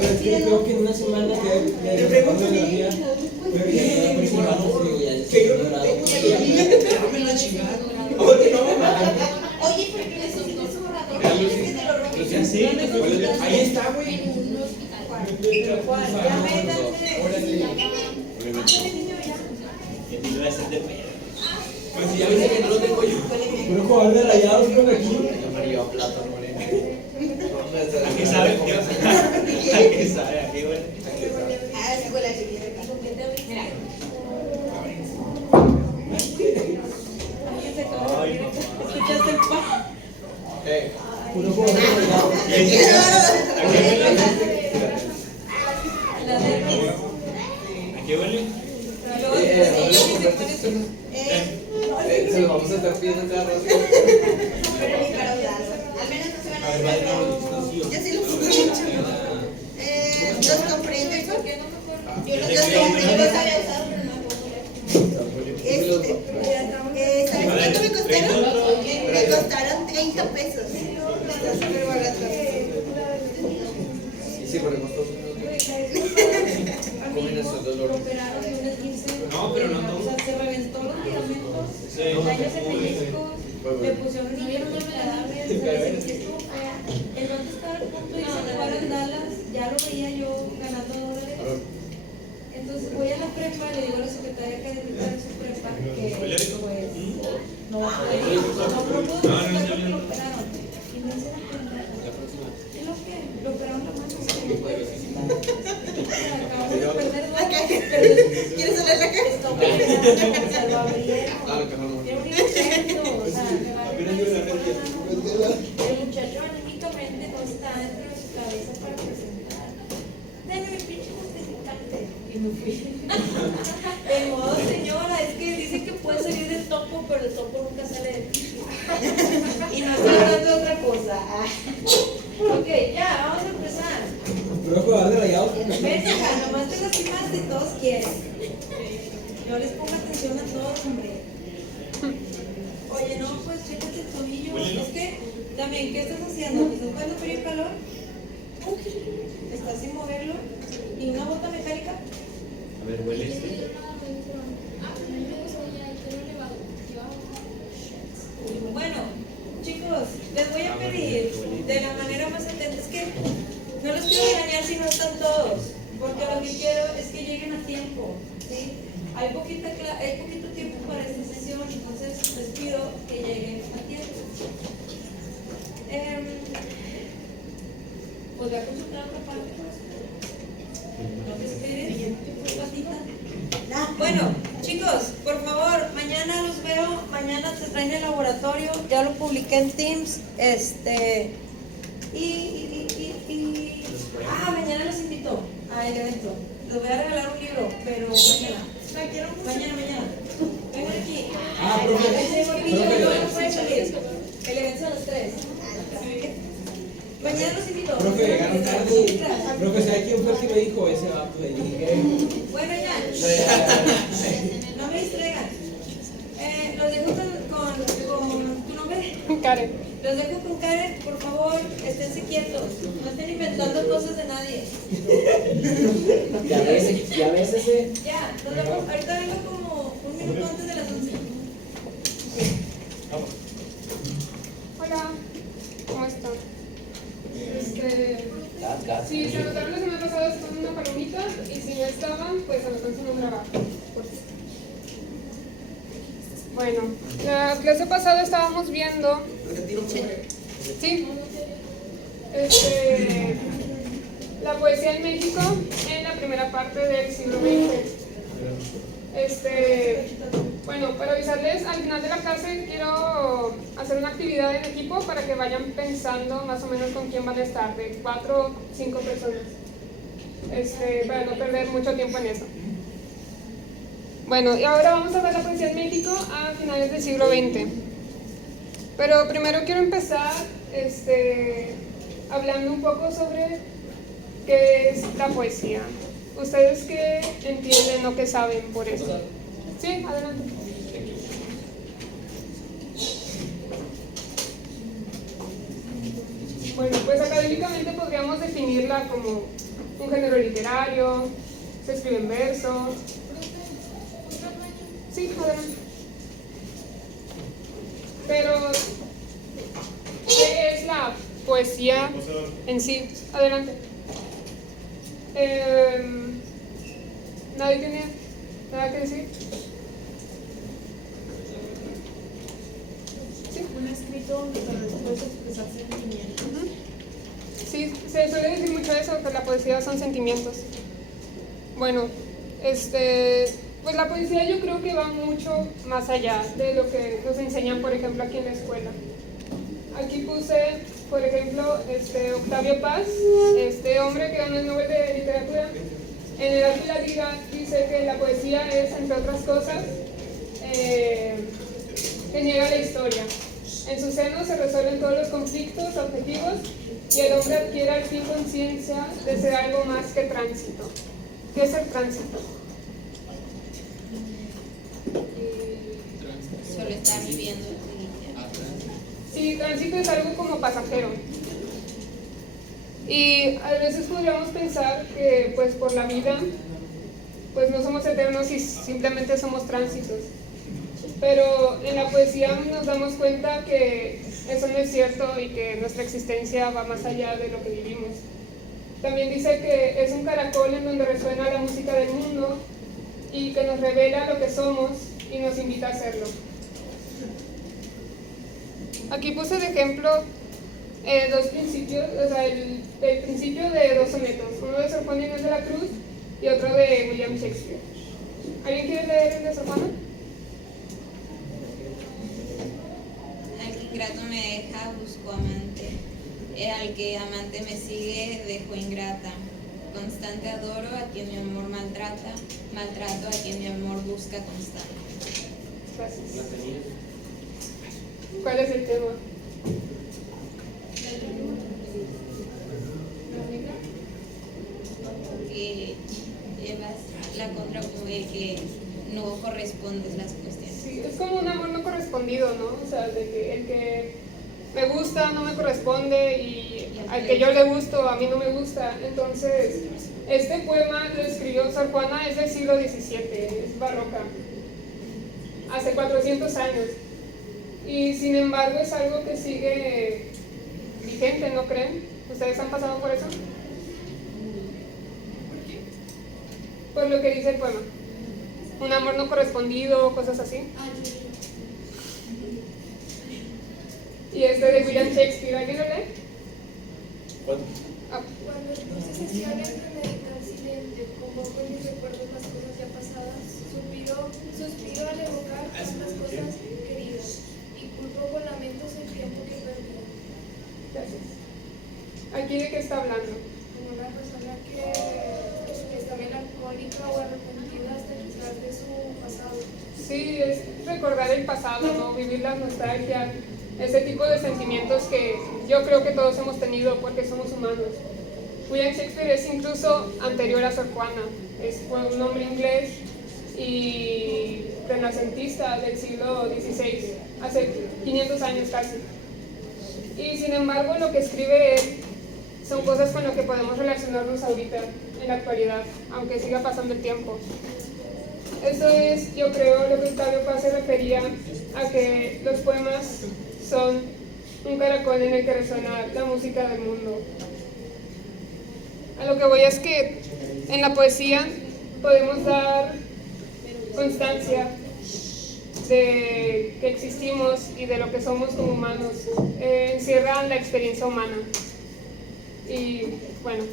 creo que en una semana que pregunto la mía, que yo no me la chingada. Oye, pero que eso no es un borrador, ¿quieres que te lo robe? Ya sé, ahí está, güey. En un hospital. ¿Cuál? Ya métanse. Ándale, niño, ya. Pues si ya viste que no lo tengo yo. Puro jugador de Rayados con aquí. ¿A qué sabe? ¿A qué sabe? ¿A qué huele? Ah, sí, huele a chiquita. Mira. ¿Escuchaste el pa? Puro jugador de Rayados. ¿A qué huele? Se lo vamos a estar pidiendo cada rato. Pero mi carotazo. Al menos no se van a hacer. Yo sí lo puse mucho. Los comprendo. Yo los comprendo. Yo los había usado, pero no ¿sabes cuánto me costaron? Me costaron 30 pesos. Está súper barato. Sí, pero costó combinación de dolor. No, pero no todo. O sea, se reventó los ligamentos, Sí. daños en meniscos, le pusieron niños cadáveres, se estuvo fea. El otro estaba a punto de irse a jugar en Dallas, ya lo veía yo ganando dólares. Entonces voy a la prepa, le digo a la secretaria académica de su prepa que pues no va a poder ir, no pudo participar porque lo operaron. Y me dice la pregunta, ¿y lo que? Lo operaron la mano, no puede participar. Acabamos de perder dólares. ¿Quieres oler la cara? Está operando, o sea, lo abrieron. Claro que no. Era un insecto, o sea, me va a el muchacho anímicamente no está dentro de su cabeza para presentar. Dame mi pinche justificante. Y me fui. De modo, señora, es que dicen que puede salir del topo, pero el topo nunca sale de ti. Y no estoy hablando de otra cosa. Ok, ya, vamos a empezar. Puro jugador de Rayados. Ven, hija, nomás te lastimaste y todos quieren. Yo les pongo atención a todos, hombre. Oye, no, pues chécate el tobillo. Es que, también, ¿qué estás haciendo? ¿Te estás poniendo frío y calor? ¿Estás sin moverlo? ¿Y una bota mecánica? A ver, huele este. Bueno, chicos, les voy a pedir de la manera más atenta. Es que no los quiero engañar si no están todos, porque lo que quiero es que lleguen a tiempo, ¿sí? Hay poquito tiempo para esta sesión, entonces les pido que lleguen a tiempo. Pues voy a consultar otra parte. No te esperes, patita. Bueno, chicos, por favor, mañana los veo, mañana se traen el laboratorio, ya lo publiqué en Teams, mañana los invito al evento. Les voy a regalar un libro, pero mañana. Mañana. Vengan aquí. No pueden salir. El evento es a las 3. Mañana los invito. Profe, llegaron tarde. Profe, ¿sabe quién fue el que me dijo ese vato de ahí? Bueno, ya. No me distraigan. Los dejo con tu nombre. Karen. Los dejo con Karen, por favor, esténse quietos. No estén inventando cosas de nadie. Ya ves ese. Ya, nos vemos. Ahorita vengo como un minuto antes de las 11. Hola, ¿cómo están? Si se anotaron la semana pasada con una palomita y si no estaban, pues anotan su nombre abajo. Bueno, la clase pasada estábamos viendo. Sí. La poesía en México en la primera parte del siglo XX. Bueno, para avisarles, al final de la clase quiero hacer una actividad en equipo para que vayan pensando más o menos con quién van a estar, de 4 o 5 personas, para no perder mucho tiempo en eso. Bueno, y ahora vamos a ver la poesía en México a finales del siglo XX. Pero primero quiero empezar hablando un poco sobre qué es la poesía. ¿Ustedes qué entienden o qué saben por eso? Sí, adelante. Bueno, pues académicamente podríamos definirla como un género literario, se escribe en verso. Sí, adelante. Pero, ¿qué es la poesía en sí? Adelante. ¿Nadie tiene nada que decir? ¿Sí? Un escrito donde puedes expresar sentimientos. Sí, se suele decir mucho eso, que la poesía son sentimientos. Bueno, pues la poesía yo creo que va mucho más allá de lo que nos enseñan, por ejemplo, aquí en la escuela. Aquí puse, por ejemplo, Octavio Paz, este hombre que ganó el Nobel de Literatura. En el Arte y la Vida dice que la poesía es, entre otras cosas, que niega la historia. En su seno se resuelven todos los conflictos objetivos y el hombre adquiere al fin conciencia de ser algo más que tránsito. ¿Qué es el tránsito? Solo está viviendo. Sí, tránsito es algo como pasajero. Y a veces podríamos pensar que pues por la vida pues no somos eternos y simplemente somos tránsitos. Pero en la poesía nos damos cuenta que eso no es cierto y que nuestra existencia va más allá de lo que vivimos. También dice que es un caracol en donde resuena la música del mundo y que nos revela lo que somos y nos invita a hacerlo. Aquí puse de ejemplo dos principios, o sea, el principio de dos sonetos, uno de Sor Juana Inés de la Cruz y otro de William Shakespeare. ¿Alguien quiere leer el de Sor Juana? Al que ingrato me deja, busco amante. Al que amante me sigue, dejo ingrata. Constante adoro a quien mi amor maltrata, maltrato a quien mi amor busca constante. Gracias. ¿Cuál es el tema? Que llevas la contra el que no correspondes las cuestiones. Sí, es como un amor no correspondido, ¿no? O sea, de que el que me gusta no me corresponde y al que yo le gusto a mí no me gusta. Entonces, este poema lo escribió Sor Juana, es del siglo XVII, es barroca, hace 400 años. Y sin embargo es algo que sigue vigente, ¿no creen? ¿Ustedes han pasado por eso? Por lo que dice el poema. Un amor no correspondido, cosas así. Y de William Shakespeare, ¿alguien lo lee? Ah. Cuando el dulce esencial entre meditar silente, convoco en mis recuerdos las cosas ya pasadas, suspiro al evocar tantas cosas queridas, y culpo con lamentos el tiempo que perdí. Gracias. ¿Aquí de qué está hablando? Como una persona que está melancólica o arrepentida hasta quizás de su pasado. Sí, es recordar el pasado, ¿no? Vivir la nostalgia, ese tipo de sentimientos que yo creo que todos hemos tenido porque somos humanos. William Shakespeare es incluso anterior a Sor Juana, fue un hombre inglés y renacentista del siglo XVI, hace 500 años casi. Y sin embargo lo que escribe él son cosas con las que podemos relacionarnos ahorita, en la actualidad, aunque siga pasando el tiempo. Eso es, yo creo, lo que Octavio Paz se refería a que los poemas son un caracol en el que resuena la música del mundo. A lo que voy es que en la poesía podemos dar constancia de que existimos y de lo que somos como humanos. Encierran la experiencia humana. Y bueno,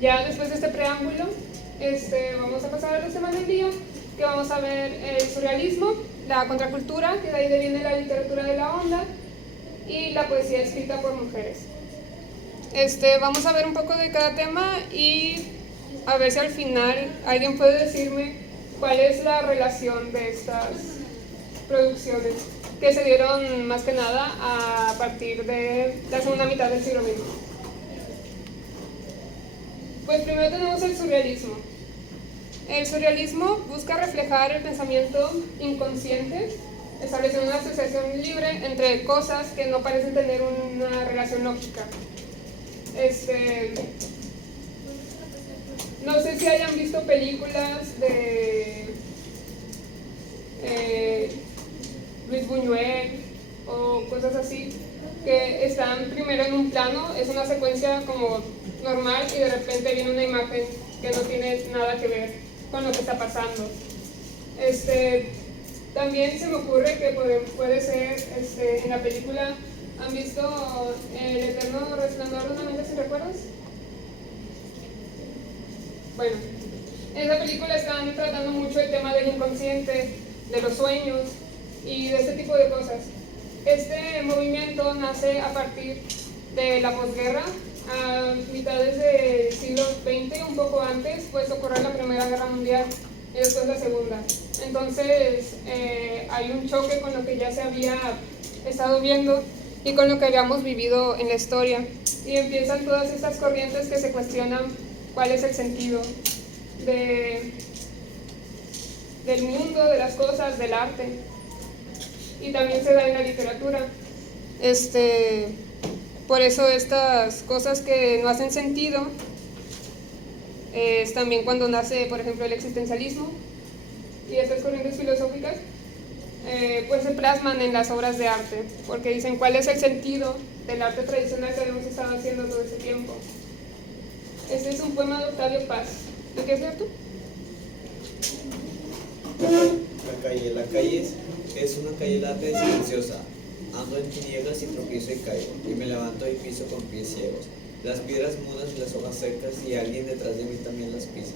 ya después de este preámbulo, vamos a pasar a los temas del día, que vamos a ver el surrealismo, la contracultura, que de ahí viene la literatura de la onda, y la poesía escrita por mujeres. Vamos a ver un poco de cada tema y a ver si al final alguien puede decirme cuál es la relación de estas producciones que se dieron más que nada a partir de la segunda mitad del siglo XX. Pues primero tenemos el surrealismo. El surrealismo busca reflejar el pensamiento inconsciente, estableciendo una asociación libre entre cosas que no parecen tener una relación lógica. No sé si hayan visto películas de Luis Buñuel o cosas así, que están primero en un plano, es una secuencia como normal y de repente viene una imagen que no tiene nada que ver con lo que está pasando. También se me ocurre que puede ser en la película, ¿han visto El eterno resplandor de una mente sin recuerdos? Bueno, en esa película están tratando mucho el tema del inconsciente, de los sueños y de este tipo de cosas. Este movimiento nace a partir de la posguerra, a mitades del siglo XX, un poco antes, pues ocurrió la Primera Guerra Mundial y después la Segunda. Entonces hay un choque con lo que ya se había estado viendo y con lo que habíamos vivido en la historia. Y empiezan todas estas corrientes que se cuestionan cuál es el sentido del mundo, de las cosas, del arte. Y también se da en la literatura. Por eso estas cosas que no hacen sentido, es también cuando nace, por ejemplo, el existencialismo y estas corrientes filosóficas, pues se plasman en las obras de arte, porque dicen cuál es el sentido del arte tradicional que habíamos estado haciendo todo ese tiempo. Este es un poema de Octavio Paz. ¿Lo quieres leer tú? La calle es una calle larga y silenciosa. Ando en tinieblas y tropiezo y caigo, y me levanto y piso con pies ciegos. Las piedras mudas y las hojas secas, y alguien detrás de mí también las pisa.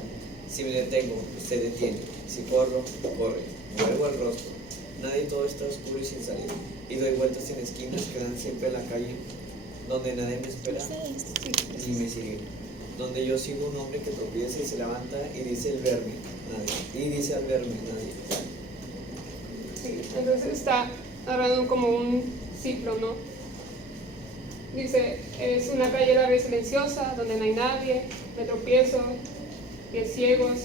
Si me detengo, se detiene. Si corro, corre. Muevo el rostro. Nadie, todo está oscuro y sin salida. Y doy vueltas en esquinas que dan siempre a la calle, donde nadie me espera ni me sigue. Donde yo sigo un hombre que tropieza y se levanta y dice al verme, nadie. Y dice al verme, nadie. Sí, entonces está narrando como un ciclo, ¿no? Dice, es una calle larga y silenciosa, donde no hay nadie, me tropiezo, pies ciegos.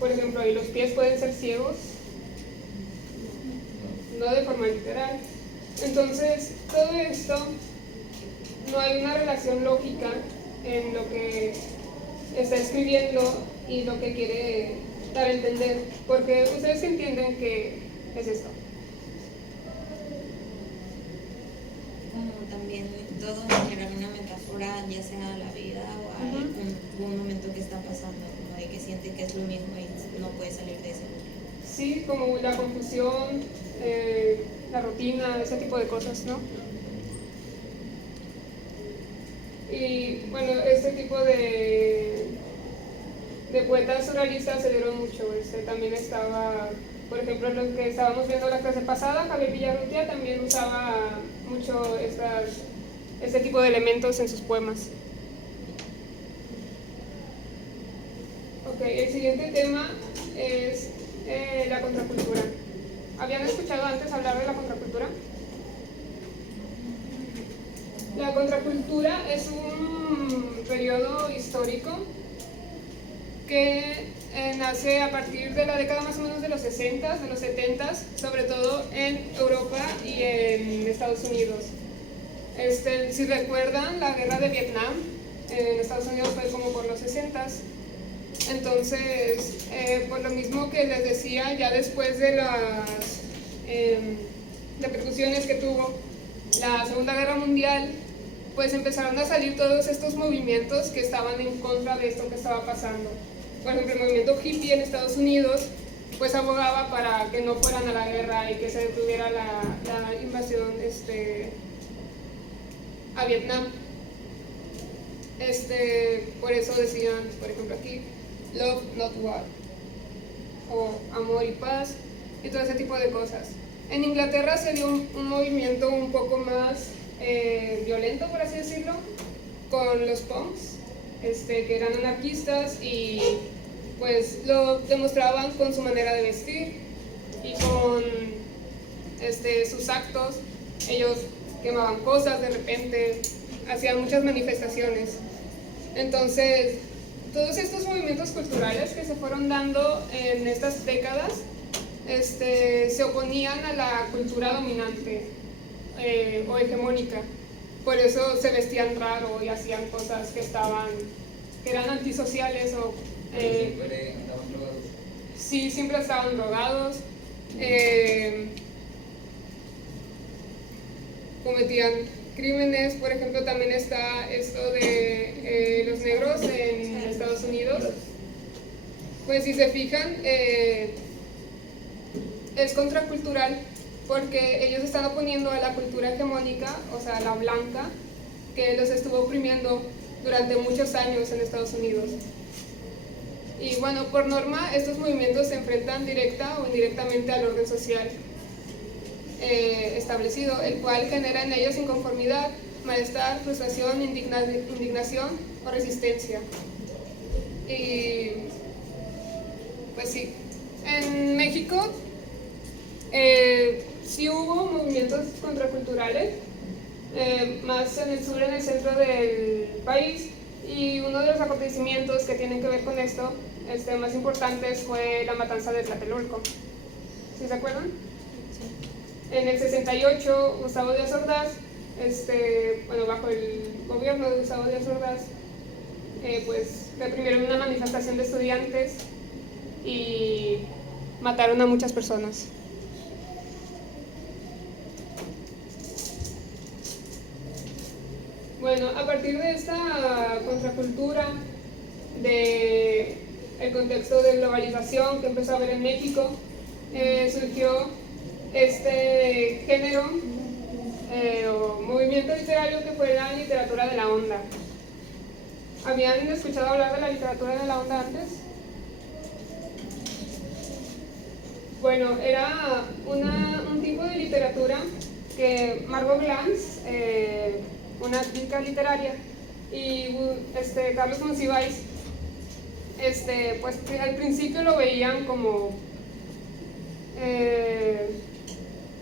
Por ejemplo, ¿y los pies pueden ser ciegos? No de forma literal. Entonces, todo esto, no hay una relación lógica en lo que está escribiendo y lo que quiere dar a entender, porque ustedes entienden que es esto. Como también todo generar una metáfora, ya sea a la vida o a algún momento que está pasando, como de que siente que es lo mismo y no puede salir de ese bucle. Sí, como la confusión, la rutina, ese tipo de cosas, ¿no? Y bueno, este tipo de poetas surrealistas se dieron mucho. También estaba, por ejemplo, lo que estábamos viendo la clase pasada, Javier Villarrutia también usaba mucho este tipo de elementos en sus poemas. Ok, el siguiente tema es la contracultura. ¿Habían escuchado antes hablar de la contracultura? La contracultura es un periodo histórico que nace a partir de la década más o menos de los 60s, de los 70s, sobre todo en Europa y en Estados Unidos. Si recuerdan, la guerra de Vietnam en Estados Unidos fue como por los 60s. Entonces, por lo mismo que les decía, ya después de las repercusiones que tuvo la Segunda Guerra Mundial, pues empezaron a salir todos estos movimientos que estaban en contra de esto que estaba pasando. Por ejemplo, el movimiento hippie en Estados Unidos pues abogaba para que no fueran a la guerra y que se detuviera la invasión a Vietnam. Por eso decían, por ejemplo aquí, Love, not war, o amor y paz, y todo ese tipo de cosas. En Inglaterra se dio un movimiento un poco más violento, por así decirlo, con los punks, que eran anarquistas y pues lo demostraban con su manera de vestir y con sus actos. Ellos quemaban cosas de repente, hacían muchas manifestaciones. Entonces, todos estos movimientos culturales que se fueron dando en estas décadas se oponían a la cultura dominante o hegemónica, por eso se vestían raro y hacían cosas que eran antisociales o andaban drogados. sí, siempre estaban drogados, cometían crímenes. Por ejemplo, también está esto de los negros en Estados Unidos. Pues si se fijan, es contracultural porque ellos están oponiendo a la cultura hegemónica, o sea, la blanca, que los estuvo oprimiendo durante muchos años en Estados Unidos. Y bueno, por norma, estos movimientos se enfrentan directa o indirectamente al orden social establecido, el cual genera en ellos inconformidad, malestar, frustración, indignación o resistencia. Y pues sí, en México sí hubo movimientos contraculturales, más en el sur, en el centro del país, y uno de los acontecimientos que tienen que ver con esto, más importantes, fue la matanza de Tlatelolco. ¿Sí se acuerdan? Sí. En el 68, Gustavo Díaz Ordaz, bajo el gobierno de Gustavo Díaz Ordaz, pues reprimieron una manifestación de estudiantes y mataron a muchas personas. Bueno, a partir de esta contracultura, del contexto de globalización que empezó a haber en México, surgió este género o movimiento literario que fue la literatura de la onda. ¿Habían escuchado hablar de la literatura de la onda antes? Bueno, era un tipo de literatura que Margot Glantz, una crítica literaria, y Carlos Monsiváis, pues al principio lo veían como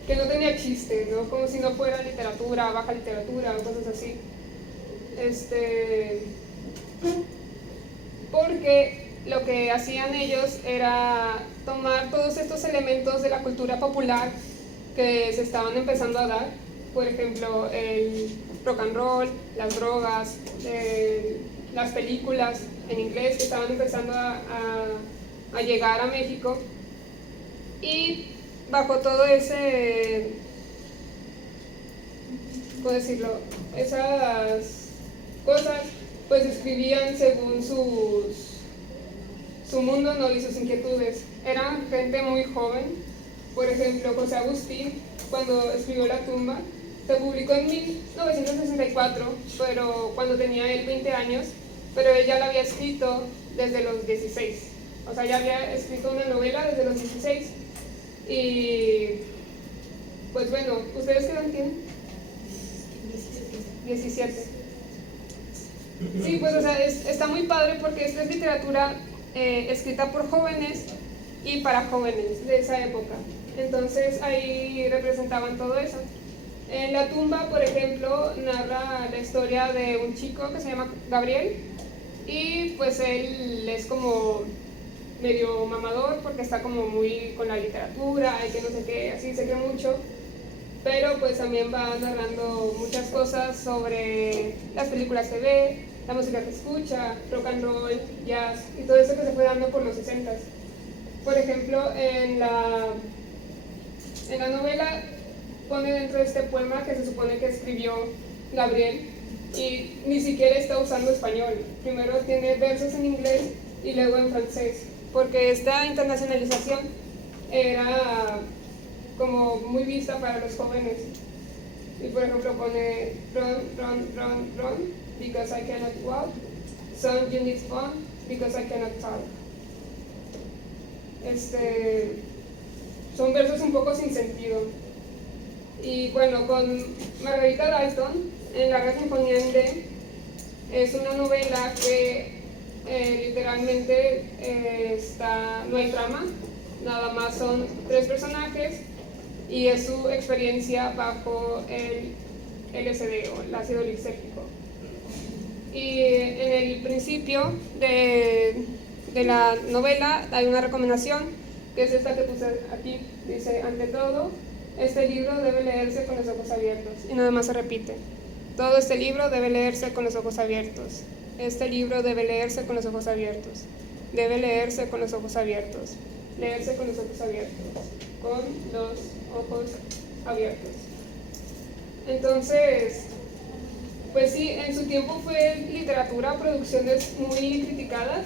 que no tenía chiste, ¿no? Como si no fuera literatura, baja literatura o cosas así. Porque lo que hacían ellos era tomar todos estos elementos de la cultura popular que se estaban empezando a dar, por ejemplo, el rock and roll, las drogas, las películas en inglés que estaban empezando a llegar a México, y bajo todo ese, ¿cómo decirlo?, esas cosas, pues escribían según su mundo, ¿no?, y sus inquietudes. Eran gente muy joven. Por ejemplo, José Agustín, cuando escribió La tumba, se publicó en 1964, pero cuando tenía él 20 años, pero él ya la había escrito desde los 16. O sea, ya había escrito una novela desde los 16. Y pues bueno, ¿ustedes qué edad tienen? 17. Sí, pues o sea, está muy padre porque esta es literatura escrita por jóvenes y para jóvenes de esa época. Entonces ahí representaban todo eso. En La tumba, por ejemplo, narra la historia de un chico que se llama Gabriel, y pues él es como medio mamador porque está como muy con la literatura y que no sé qué, así se cree mucho, pero pues también va narrando muchas cosas sobre las películas que ve, la música que escucha, rock and roll, jazz y todo eso que se fue dando por los 60s. Por ejemplo, en la novela pone dentro de este poema que se supone que escribió Gabriel, y ni siquiera está usando español. Primero tiene versos en inglés y luego en francés, porque esta internacionalización era como muy vista para los jóvenes. Y por ejemplo pone run, because I cannot walk, son you need fun, because I cannot talk. Son versos un poco sin sentido. Y bueno, con Margarita Dalton, en La Larga Sinfonía en D, es una novela que literalmente no hay trama, nada más son 3 personajes y es su experiencia bajo el LSD o el ácido lisérgico. Y en el principio de la novela hay una recomendación, que es esta que puse aquí, dice: ante todo, este libro debe leerse con los ojos abiertos, y nada más se repite. Todo este libro debe leerse con los ojos abiertos. Este libro debe leerse con los ojos abiertos. Debe leerse con los ojos abiertos. Leerse con los ojos abiertos. Con los ojos abiertos. Entonces, pues sí, en su tiempo fue literatura, producciones muy criticadas,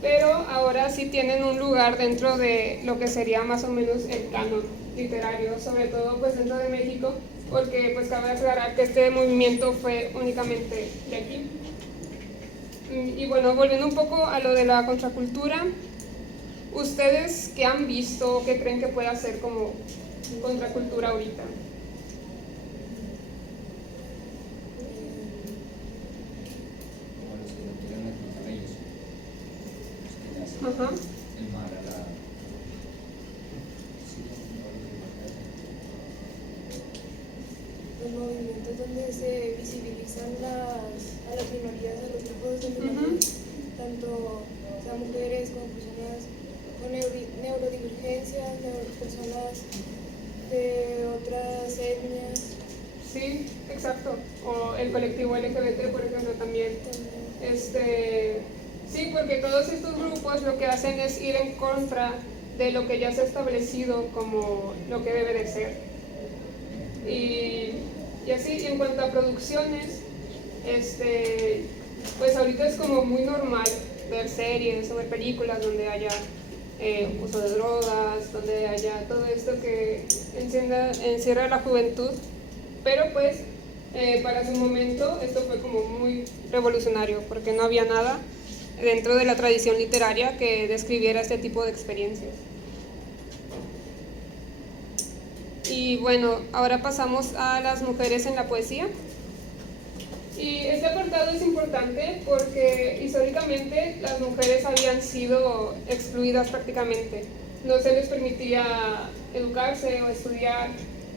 pero ahora sí tienen un lugar dentro de lo que sería más o menos el canon literario, sobre todo pues dentro de México, porque pues cabe aclarar que este movimiento fue únicamente de aquí. Y bueno, volviendo un poco a lo de la contracultura, ¿ustedes qué han visto o qué creen que pueda ser como contracultura ahorita? Ajá. Los movimientos donde se visibilizan a las minorías, a los grupos de minorías, tanto sean mujeres como personas con neurodivergencias, personas de otras etnias. Sí, exacto. O el colectivo LGBT, por ejemplo, también. Sí, porque todos estos grupos lo que hacen es ir en contra de lo que ya se ha establecido como lo que debe de ser. Y así, en cuanto a producciones, pues ahorita es como muy normal ver series o ver películas donde haya uso de drogas, donde haya todo esto que encierra la juventud, pero pues para su momento esto fue como muy revolucionario porque no había nada dentro de la tradición literaria que describiera este tipo de experiencias. Y bueno, ahora pasamos a las mujeres en la poesía. Y este apartado es importante porque históricamente las mujeres habían sido excluidas prácticamente. No se les permitía educarse o estudiar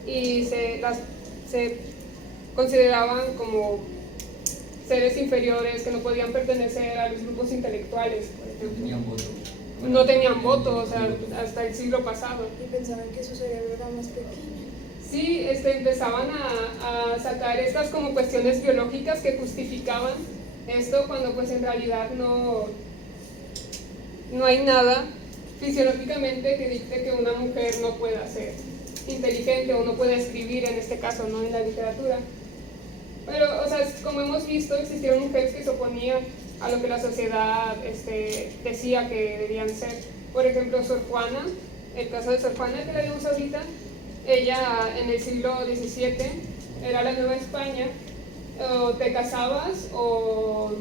y se consideraban como seres inferiores que no podían pertenecer a los grupos intelectuales, por ejemplo. No tenían voto, o sea, hasta el siglo pasado. Y pensaban que su cerebro era más pequeño. Sí, empezaban a sacar estas como cuestiones biológicas que justificaban esto cuando pues en realidad no hay nada fisiológicamente que dicte que una mujer no pueda ser inteligente o no pueda escribir en este caso, ¿no? En la literatura. Pero, o sea, como hemos visto, existieron mujeres que se oponían a lo que la sociedad decía que debían ser. Por ejemplo, Sor Juana, el caso de Sor Juana que la vimos ahorita, ella en el siglo XVII era la Nueva España, o te casabas o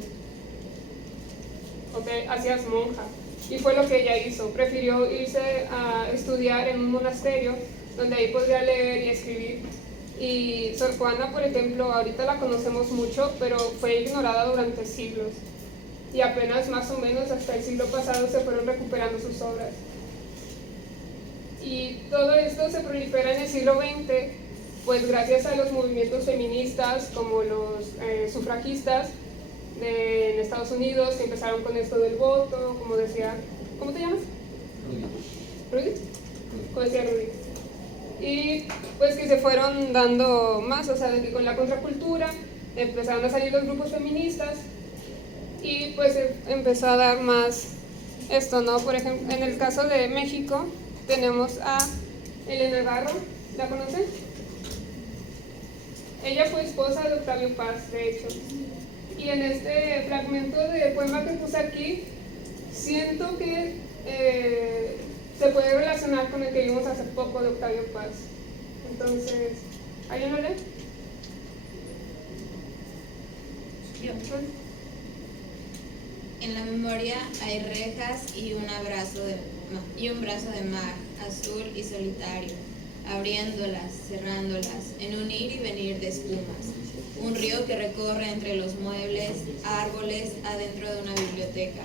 te hacías monja. Y fue lo que ella hizo, prefirió irse a estudiar en un monasterio donde ahí podría leer y escribir. Y Sor Juana, por ejemplo, ahorita la conocemos mucho, pero fue ignorada durante siglos. Y apenas más o menos hasta el siglo pasado se fueron recuperando sus obras. Y todo esto se prolifera en el siglo XX, pues gracias a los movimientos feministas como los sufragistas en Estados Unidos, que empezaron con esto del voto, como decía, ¿cómo te llamas? Rudy. Como decía Rudy. Y pues que se fueron dando más, o sea, de que con la contracultura empezaron a salir los grupos feministas y pues empezó a dar más esto, ¿no? Por ejemplo, en el caso de México tenemos a Elena Garro, ¿la conocen? Ella fue esposa de Octavio Paz, de hecho. Y en este fragmento de poema que puse aquí, siento que se puede relacionar con el que vimos hace poco de Octavio Paz. Entonces, ¿alguien lo lee? Yo. En la memoria hay rejas y un brazo de mar, azul y solitario, abriéndolas, cerrándolas, en un ir y venir de espumas. Un río que recorre entre los muebles, árboles, adentro de una biblioteca.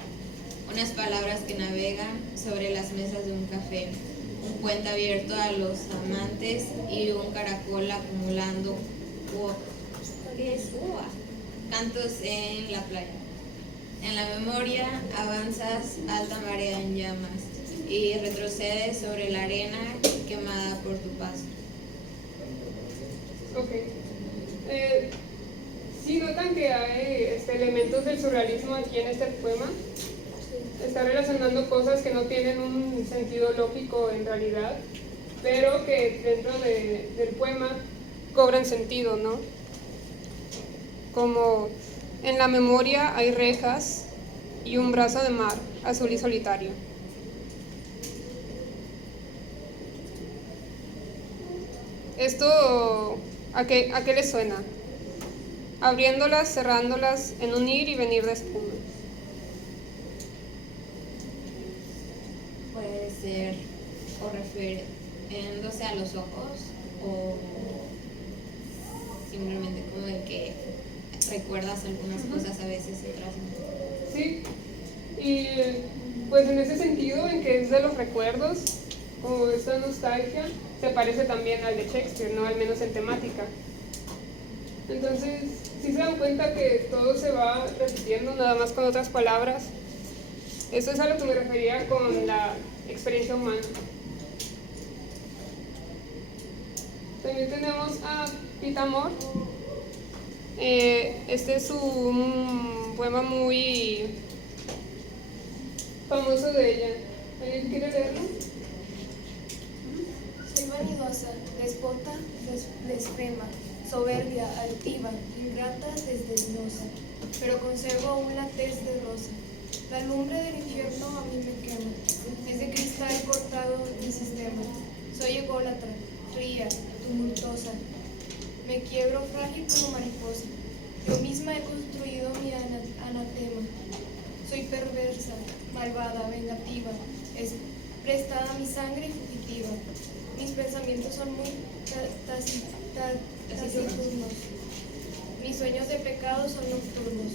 Unas palabras que navegan sobre las mesas de un café. Un puente abierto a los amantes y un caracol acumulando cantos en la playa. En la memoria avanzas alta marea en llamas y retrocedes sobre la arena quemada por tu paso. Ok. Sí, notan que hay elementos del surrealismo aquí en este poema. Está relacionando cosas que no tienen un sentido lógico en realidad, pero que dentro del poema cobran sentido, ¿no? Como en la memoria hay rejas y un brazo de mar azul y solitario. ¿Esto a qué le suena? Abriéndolas, cerrándolas en un ir y venir de espuma. Puede ser o refiriéndose a los ojos o simplemente como de que recuerdas algunas cosas a veces y otras no. Sí, y pues en ese sentido en que es de los recuerdos o esta nostalgia se parece también al de Shakespeare, ¿no? Al menos en temática. Entonces, si se dan cuenta que todo se va repitiendo nada más con otras palabras. Eso es a lo que me refería con la experiencia humana. También tenemos a Pitamor. Este es un poema muy famoso de ella. ¿Alguien quiere leerlo? Soy vanidosa, despota, blasfema, soberbia, altiva, ingrata, desdeñosa, pero conservo aún la tez de rosa. La lumbre del infierno a mí me quema, es de cristal cortado mi sistema. Soy ególatra, fría, tumultuosa, me quiebro frágil como mariposa. Yo misma he construido mi anatema. Soy perversa, malvada, vengativa, es prestada mi sangre y fugitiva. Mis pensamientos son muy taciturnos. Mis sueños de pecado son nocturnos.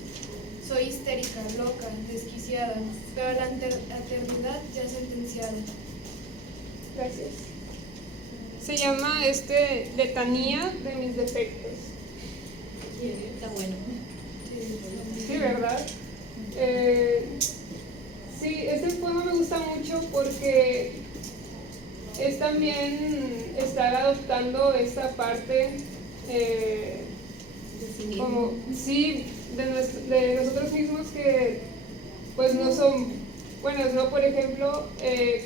Soy histérica, loca, desquiciada, pero la eternidad ya sentenciada. Gracias. Se llama Letanía de mis defectos. Está bueno. Sí, ¿verdad? Sí, este poema me gusta mucho porque es también estar adoptando esta parte como, sí, de nosotros mismos que pues no son buenas, ¿no? Por ejemplo,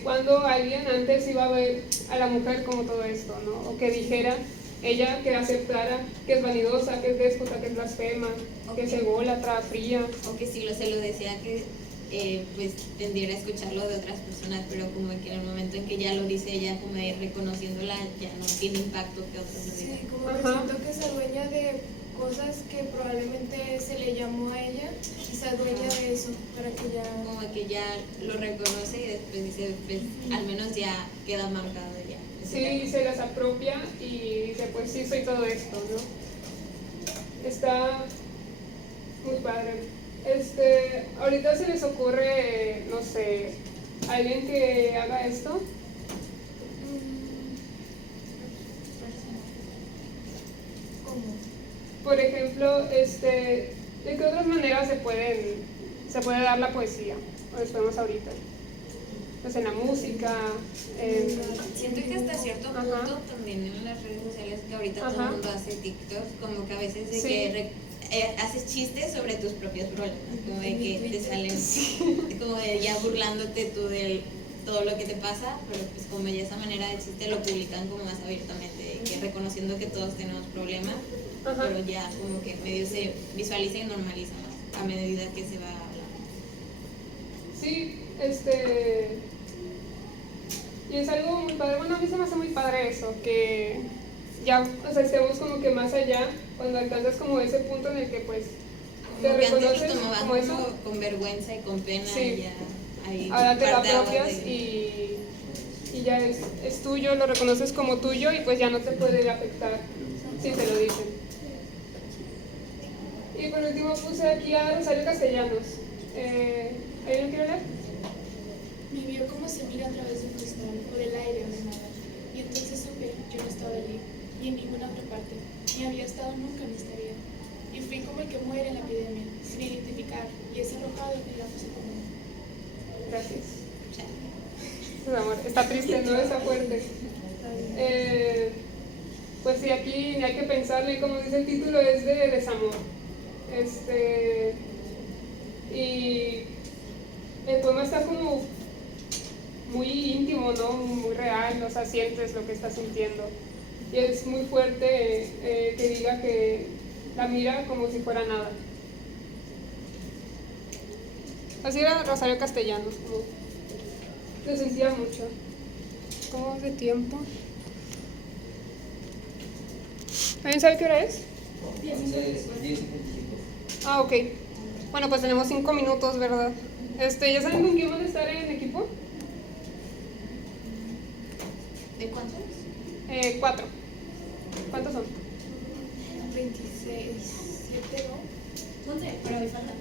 cuando alguien antes iba a ver a la mujer como todo esto, ¿no? O que dijera ella que aceptara que es vanidosa, que es déspota, que es blasfema, que es ególatra, fría. O que si se lo decía que pues tendiera a escucharlo de otras personas, pero como que en el momento en que ya lo dice ella, como de reconociéndola, ya no tiene impacto que otros lo digan. Sí, como que siento que se adueña de cosas que probablemente se le llamó a ella y se adueña de eso para que ya... Como que ya lo reconoce y después dice, pues al menos ya queda marcado ya. Sí, se las apropia y dice, pues sí, soy todo esto, ¿no? Está muy padre. Ahorita se les ocurre, no sé, alguien que haga esto. ¿Cómo? Por ejemplo, ¿de qué otras maneras se puede dar la poesía? O les vemos ahorita. Pues en la música, Siento que hasta cierto punto también en las redes sociales, que ahorita todo el mundo hace TikTok, como que a veces de que haces chistes sobre tus propios problemas, como de que te salen, como de ya burlándote tú de todo lo que te pasa, pero pues como ya esa manera de chiste lo publican como más abiertamente, que reconociendo que todos tenemos problemas, pero ya como que medio se visualiza y normaliza más a medida que se va hablando. Sí, y es algo muy padre. Bueno, a mí se me hace muy padre eso, que ya, o sea, estemos como que más allá, cuando alcanzas como ese punto en el que pues te Como que antes reconoces lo tomaban como eso, con vergüenza y con pena, sí. y ya ahí ahora te lo parte abajo apropias y ya es tuyo, lo reconoces como tuyo y pues ya no te puede afectar si te lo dicen. Y por último puse aquí a Rosario Castellanos. ¿Alguien quiere leer? Vivió como se mira a través de un cristal o del aire o de nada. Y entonces supe, yo no estaba allí, ni en ninguna otra parte, ni había estado nunca en esta vida. Y fui como el que muere en la epidemia, sin identificar, y es arrojado en la fosa común. Gracias. Pues, amor, está triste, no está fuerte. Pues sí, aquí hay que pensarle, como dice el título, es de desamor. Y el poema está como muy íntimo, ¿no? Muy real, o sea, sientes lo que estás sintiendo. Y es muy fuerte que diga que la mira como si fuera nada. Así era Rosario Castellanos, como lo sentía mucho. ¿Cómo vamos de tiempo? ¿Alguien sabe qué hora es? 10:55. Ah, ok. Bueno, pues tenemos 5 minutos, ¿verdad? ¿Ya saben con quién van a estar en equipo? ¿De cuántos? 4. ¿Cuántos son? 26, 7, ¿no? Pero me falta.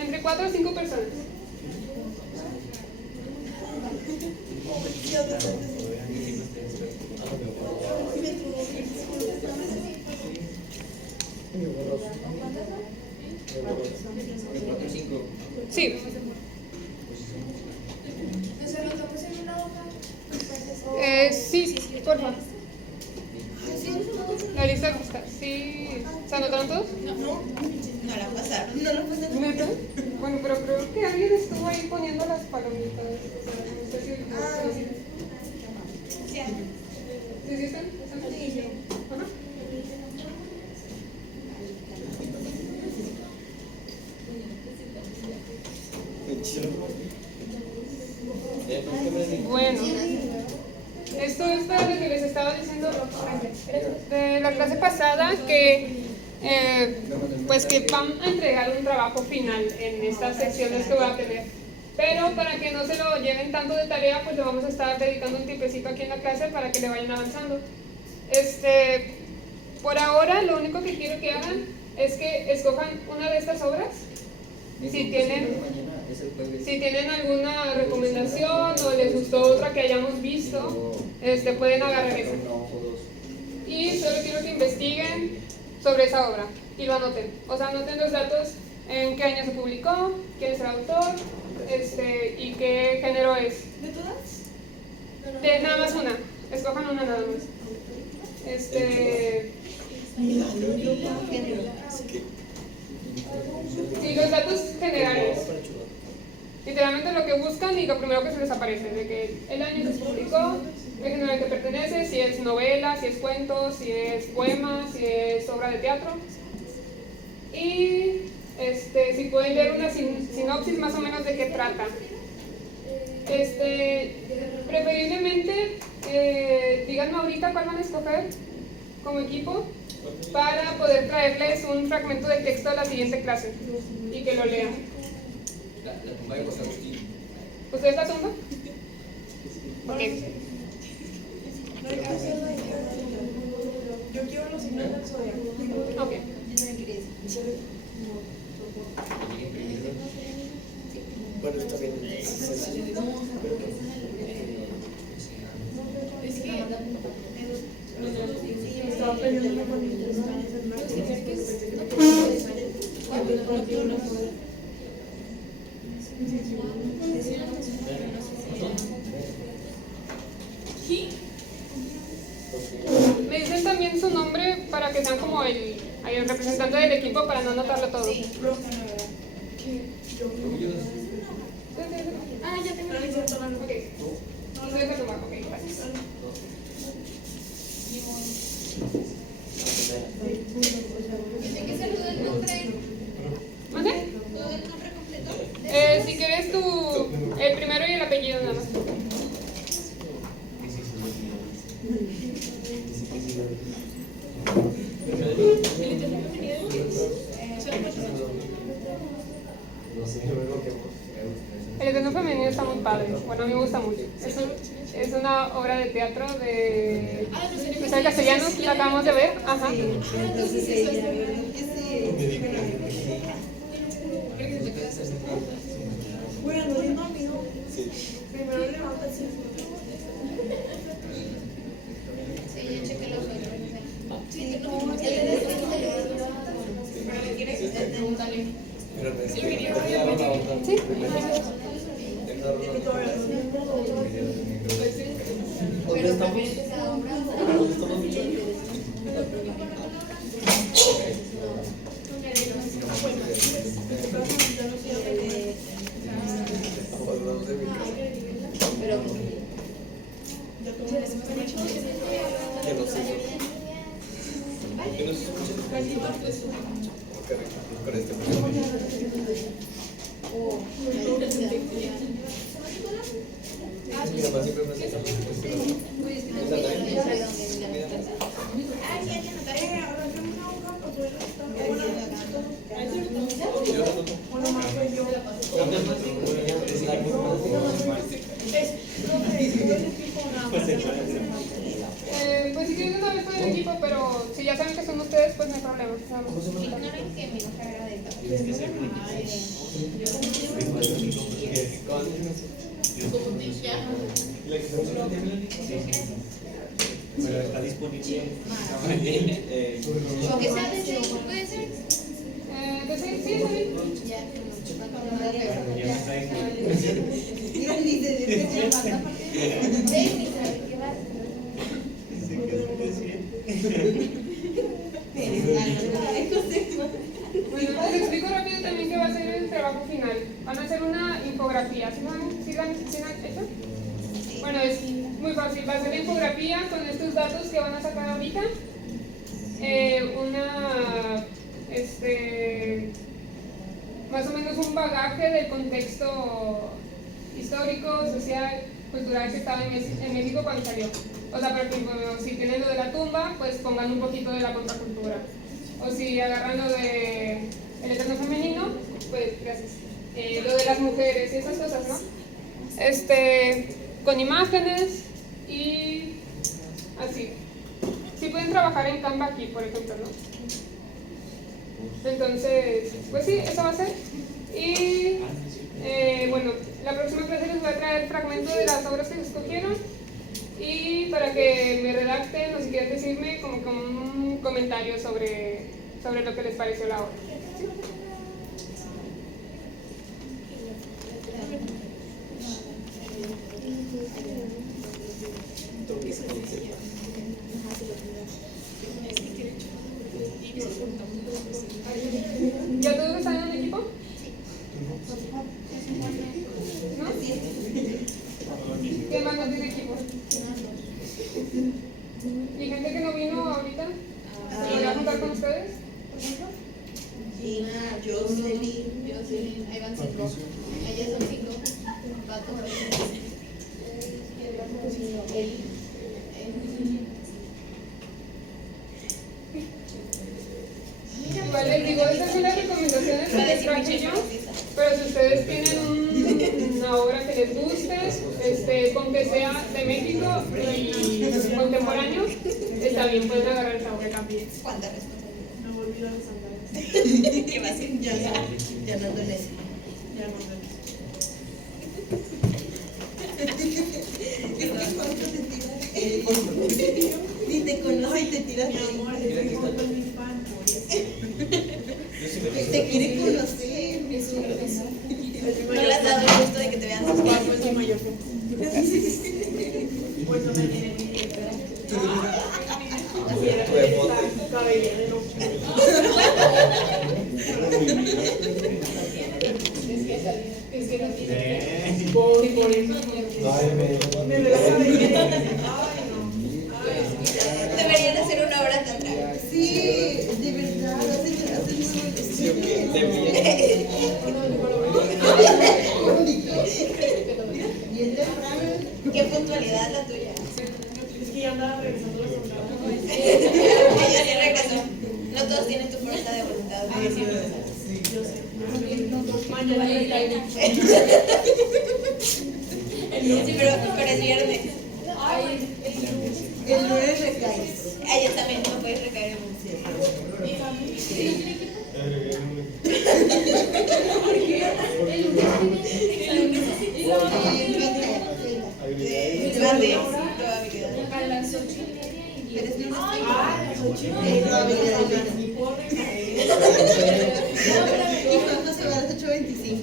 Entre 4 o 5 personas. Sí. ¿Nos anotamos en una hoja? Sí, por favor. La lista está. ¿Sí? ¿Se anotaron todos? No la pasaron. No la pasaron. ¿Neta? Bueno, pero creo que alguien estuvo ahí poniendo las palomitas. No sé si... ¿Sí están? Sí, yo. Ajá. Bueno, esto es para lo que les estaba diciendo de la clase pasada, que pues que van a entregar un trabajo final en estas secciones que voy a tener. Pero para que no se lo lleven tanto de tarea, pues le vamos a estar dedicando un tiempecito aquí en la clase para que le vayan avanzando. Por ahora, lo único que quiero que hagan es que escojan una de estas obras. Si tienen alguna recomendación o les gustó otra que hayamos visto, pueden agarrar esa. Y solo quiero que investiguen sobre esa obra y lo anoten. O sea, anoten los datos, en qué año se publicó, quién es el autor, y qué género es. ¿De todas? De nada más una. Escojan una nada más. Sí, los datos generales. Literalmente lo que buscan y lo primero que se les aparece, de que el año que se publicó, el género al que pertenece, si es novela, si es cuento, si es poema, si es obra de teatro. Y si pueden leer una sinopsis más o menos de qué trata. Preferiblemente, díganme ahorita cuál van a escoger como equipo para poder traerles un fragmento de texto a la siguiente clase y que lo lean. La tumba de José Agustín. ¿Ustedes la tumba? Ok. Yo quiero los signos del zodiaco. Ok. Bueno, está bien. Es que Estaba peleando con mi Me dicen también su nombre para que sean como el representante del equipo para no anotarlo todo. ah, ya tengo Ok. No se deja tomar. Ok, gracias. Dice que saluda el nombre. ¿Mande? ¿Todo el nombre completo? Si quieres el primero y el apellido nada más. El Eterno Femenino está muy padre. Bueno, a mí me gusta mucho. Es una obra de teatro de Rosario Castellanos, la acabamos de ver. Ajá. Entonces ella. Bueno, yo no miro. Primero levanta el círculo. Sí, yo chequé los otros. Sí, no, Sí. ¿Dónde estamos? ¿Dónde estamos? ¿Que nos escuchen? Qué rico, con este mi mamá siempre me hace esa Pues si quieren una vez todo el equipo, pero si ya saben que son ustedes, pues no hay problema. Ignoren que mi mujer era de Pero está disponible. Aunque sea de 6, puede ser. De 6, sí, está bien. Ya me está Bueno, les explico rápido también qué va a ser el trabajo final. Van a hacer una infografía. ¿Sí la han hecho? Bueno, es muy fácil. Va a ser la infografía con estos datos que van a sacar ahorita. Más o menos un bagaje del contexto histórico, social, cultural que estaba en México cuando salió. O sea, por ejemplo, si tienen lo de la tumba, pues pongan un poquito de la contracultura. O si agarran lo de el eterno femenino, pues gracias. Lo de las mujeres y esas cosas, ¿no? Con imágenes y así. Sí pueden trabajar en Canva aquí, por ejemplo, ¿no? Entonces, pues sí, eso va a ser. Y bueno, la próxima clase les voy a traer fragmentos de las obras que escogieron y para que me redacten o si quieren decirme como un comentario sobre lo que les pareció la obra. ¿Sí? ¿Ya todos están en un equipo? ¿No? ¿Quién más no tiene equipo? ¿Y gente que no vino ahorita? ¿Se podría juntar con ustedes? Gina, Jocelyn, ahí van 5. Ellas son 5. Pato, Igual les digo, estas son las recomendaciones que les traje yo, pero si ustedes tienen una obra que les guste, con que sea de México y contemporáneo, está bien, pueden agarrar esa obra también. ¿Cuánta responsabilidad? no olvido las sandalias. ¿Qué va a ser? Ya no ando en eso. Ya no ando en eso. Ni te conoce y te tiras de ahí. Te quiere conocer. No le has dado el gusto de que te vean sus cuerpos. Pues no me tienen ni idea. Es que no tiene. Por eso. Me veo la cabellera. Ay, no. Deberían hacer una obra teatral. Sí, de verdad, hacen bien temprano. Qué puntualidad la tuya. Es que ya andaba regresando los soldados. Ella sí regresó. No todos tienen tu fuerza de voluntad. Sí, yo sé. Mañana me caigo. Sí, pero es viernes. El lunes recae. Ella también no puedes recaer en un A las 8:30 Eres lunes. a las 8:30. Y cuando se va a las 8:25.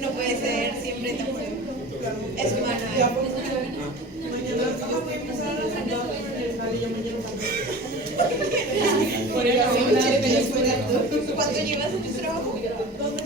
No puede ser siempre tan bueno. Es humano. Mañana voy a empezar a las 2 y yo mañana ¿Cuánto llevas en tu trabajo? 2 meses.